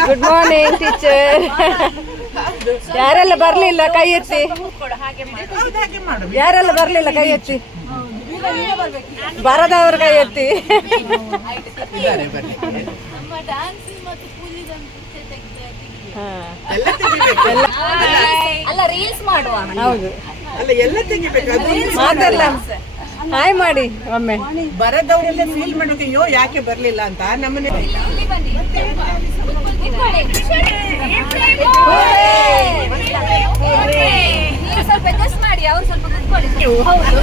Good morning teacher ಯಾರೆಲ್ಲ ಬರ್ಲಿಲ್ಲ ಕೈ ಎತ್ತಿ? ಹೌದು ಹಾಗೆ ಮಾಡು ಯಾರೆಲ್ಲ ಬರ್ಲಿಲ್ಲ ಕೈ ಎತ್ತಿ? ಬರದವ್ರ ಕೈ ಎತ್ತಿ. ಅಲ್ಲ ರೀಲ್ಸ್ ಮಾಡುವ ಹೌದು. ಅಲ್ಲ ಎಲ್ಲ ತೆಗಿಬೇಕು. ಹಾಯ್ ಮಾಡಿ ಒಮ್ಮೆ. ಬರದವರೆಲ್ಲ ಫೀಲ್ ಮಾಡೋಕೆ ಅಯ್ಯೋ ಯಾಕೆ ಬರಲಿಲ್ಲ ಅಂತ? ನಮ್ಮನೆ ಸ್ವಲ್ಪ ಅಡ್ಜಸ್ಟ್ ಮಾಡಿ ಅವ್ರು ಸ್ವಲ್ಪ ಕುತ್ಕೊಳ್ಳಿ ಹೌದು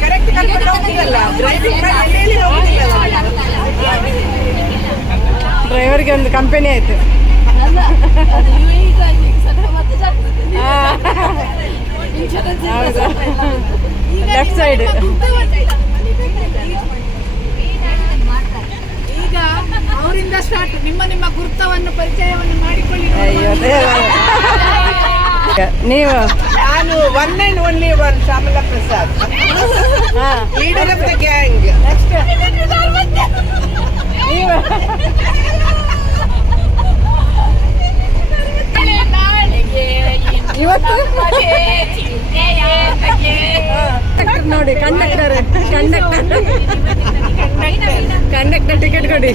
ಕರೆಕ್ಟ್ ಕರ್ಕೊಂಡು ಹೋಗುದಿಲ್ಲ ಡ್ರೈವಿಂಗ್ ಮಾಡಿ ಹೇಳಿ ಹೋಗುದಿಲ್ಲ ಡ್ರೈವರ್ಗೆ ಒಂದು ಕಂಪನಿ ಆಯ್ತು ಹೌದು. ಲೆಫ್ಟ್ ಸೈಡ್ ಈಗ ಅವರಿಂದ ಸ್ಟಾರ್ಟ್ ನಿಮ್ಮ ನಿಮ್ಮ ಗುರುತವನ್ನು ಪರಿಚಯವನ್ನು ಮಾಡಿಕೊಳ್ಳಿ ಅಯ್ಯೋ ನೀವು ನಾನು one and only one Shyamala Prasad ಹಾ. ಲೀಡರ್ ಆಫ್ ದ ಗ್ಯಾಂಗ್ ನೀವು ಇವತ್ತು ಕಂಡಕ್ಟರ್ ನೋಡಿ ಕಂಡಕ್ಟರ್ ಕಂಡಕ್ಟರ್ ಕಂಡಕ್ಟರ್ ಟಿಕೆಟ್ ಕೊಡಿ.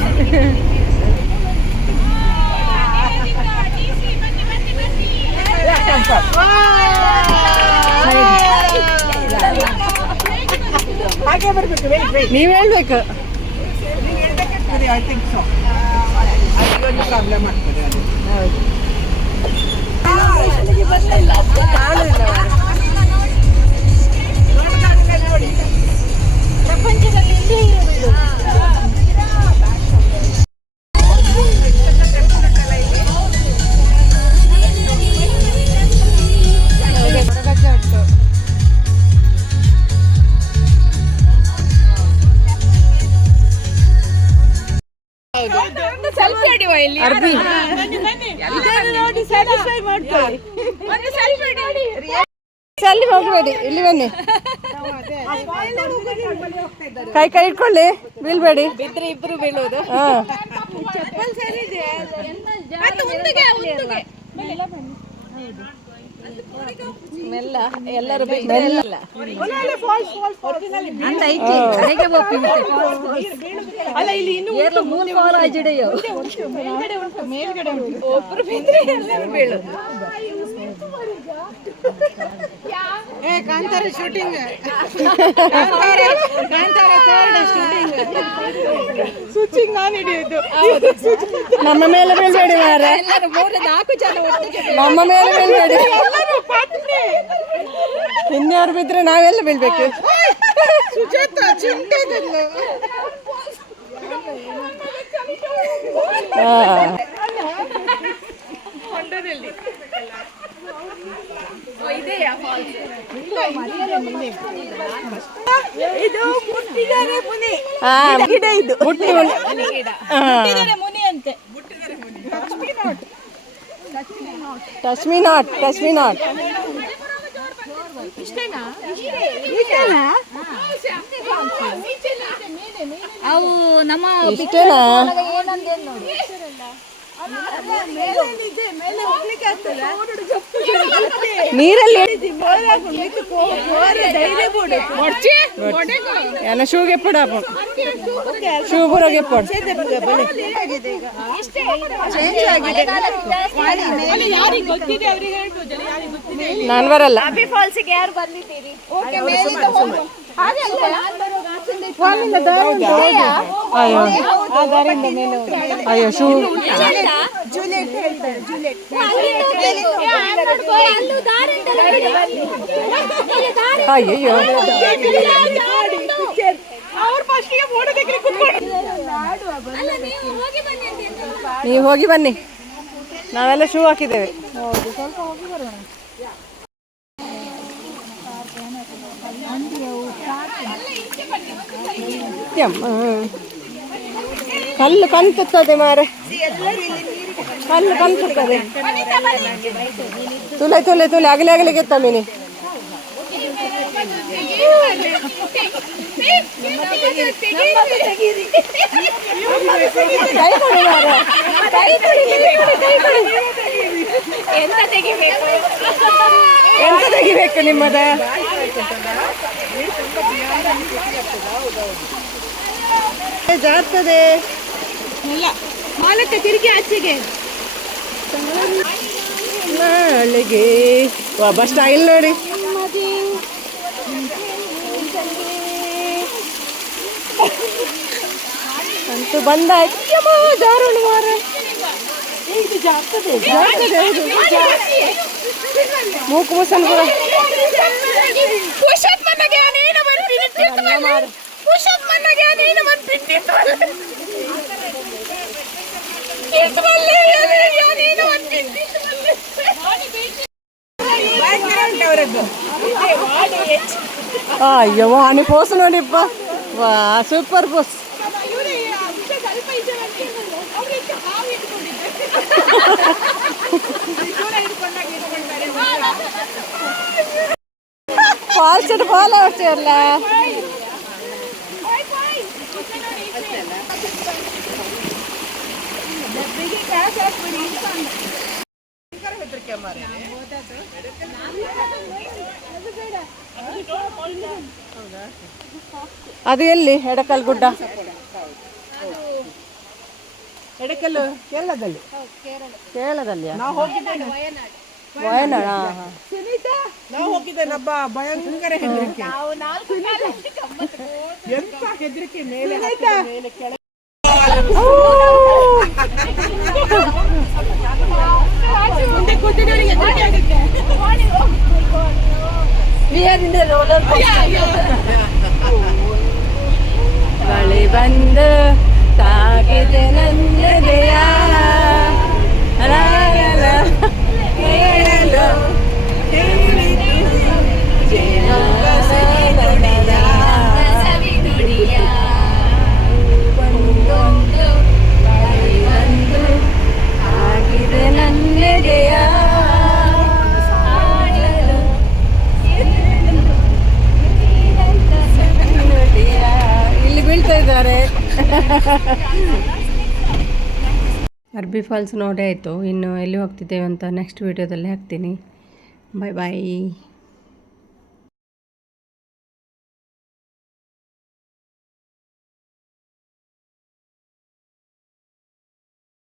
ಹಾಗೆ ನೀವು ಹೇಳ್ಬೇಕು. ಪ್ರಾಬ್ಲಮ್ ಆಗ್ತದೆ ಹೋಗಬೇಡಿ ಇಲ್ಲಿ ಬನ್ನಿ ಕೈ ಕೈ ಇಟ್ಕೊಳ್ಳಿ ಬೀಳ್ಬೇಡಿ ಬಿದ್ರೆ ಇಬ್ರು ಬೀಳೋದು ಹಾ ಮೆಲ್ಲ ಎಲ್ಲರೂ ಮೆಲ್ಲ. ಅಲ್ಲ ಇಲ್ಲಿ ಇನ್ನು ಏ Kantara shooting Kantara Kantara third shooting switching ನಾನು ಹಿಡಿಯೋದು. ನಮ್ಮ ಮೇಲೆ ಬೀಳ್ಬೇಡಿ ಜನ ನಮ್ಮ ಮೇಲೆ ಬೀಳ್ಬೇಡಿ. ಇನ್ಯಾರು ಬಿದ್ರೆ ನಾವೆಲ್ಲ ಬೀಳ್ಬೇಕು? ಸುಜಾತ ಚಿಂತೆದಲ್ಲ ಹಾ. ಇದು ಮುಟ್ಟಿದ್ದಾರೆ ಮುನಿ ಹಾ, ಗಿಡ ಇದು ಮುಟ್ಟಿ. ಹಾ. ಮುನಿ ಅಂತೆ touch me not touch me not ಅವು ನಮ್ಮ ಇಷ್ಟೇನಾ ನೀರಲ್ಲಿ ಶೂಗೆ ಪುಡಪ್ಪ ಶೂ ಬರೋಗೆ ಪುಡ ನಾನು ಬರಲ್ಲ ಫಾಲ್ಸಿಗೆ ಯಾರು ಬಂದಿದ್ದೀರಿ ಅಯ್ಯೋ ಅಯ್ಯೋ ಶೂ ಅಯ್ಯಯ್ಯೋ ನೀವು ಹೋಗಿ ಬನ್ನಿ. ನಾವೆಲ್ಲ ಶೂ ಹಾಕಿದ್ದೇವೆ. ಯಮ್ಮ. ಕಲ್ಲು ಕಂತುತ್ತದೆ ಮಾರೆ ಕಲ್ಲು ಕಂತುತ್ತದೆ ತುಲೆ ತುಲೆ ತುಲೆ ಅಗಲಿ ಅಗಲಿಗೆ ತಮ್ಮಿನಿ ಕೈ ಕೊಡಿ ಮಾರ್ರೆ. ಕೈ ಕೊಡಿ ಕೈ ಕೊಡಿ ಕೈ ಕೊಡಿ ಎಂತ ತೆಗಿಬೇಕು ಎಂತ ತೆಗಿಬೇಕು ನಿಮ್ಮದ? ಜಾರ್ತದೆ ಮಾಲಕ ತಿರುಗಿ ಆಚೆಗೆ. ನಾಳೆಗೆ ಬಸ್ ಸ್ಟೈಲ್ ನೋಡಿ. ಅಂತೂ ಬಂದಾಯ್ತು ಯಮ್ಮ, ಜಾರುಂಡು ಮಾರ ಜಾರ್ತದೆ ಹೌದು. ಮೂಕು ಮುಸನ್ ಪೋಸ್ ನೋಡಿಪ್ಪ ವಾ ಸೂಪರ್ ಪೋಸ್ ಫಾಲ್ ಅಲ್ಲ ಅದು ಎಲ್ಲಿ? ಎಡಕಲ್ ಗುಡ್ಡ ಎಡಕಲ್ಲು ಕೇರಳದಲ್ಲಿ. ಕೇರಳದಲ್ಲಿ. ನಾವು ಹೋಗಿದ್ದೇನೆ. ವಯನಾಡ. ಸುನೀತಾ ನಾವು ನಾವು ಹೋಗಿದ್ದೇನಬ್ಬ? ಭಯಂಕರ ಹೆದರಿಕೆ. ಎಂತ ಹೆದರಿಕೆ ಮೇಲೆ ಹತ್ತಿದ ಮೇಲೆ ಕೆಳಗೆ ಬಳಿ ಬಂದು ഇത് നല്ലതയാ ಅರ್ಬಿ ಫಾಲ್ಸ್ ನೋಡಿ ಆಯಿತು. ಇನ್ನು ಎಲ್ಲಿ ಹೋಗ್ತಿದ್ದೇವೆ ಅಂತ ನೆಕ್ಸ್ಟ್ ವೀಡಿಯೋದಲ್ಲಿ ಹಾಕ್ತೀನಿ. ಬಾಯ್ ಬಾಯ್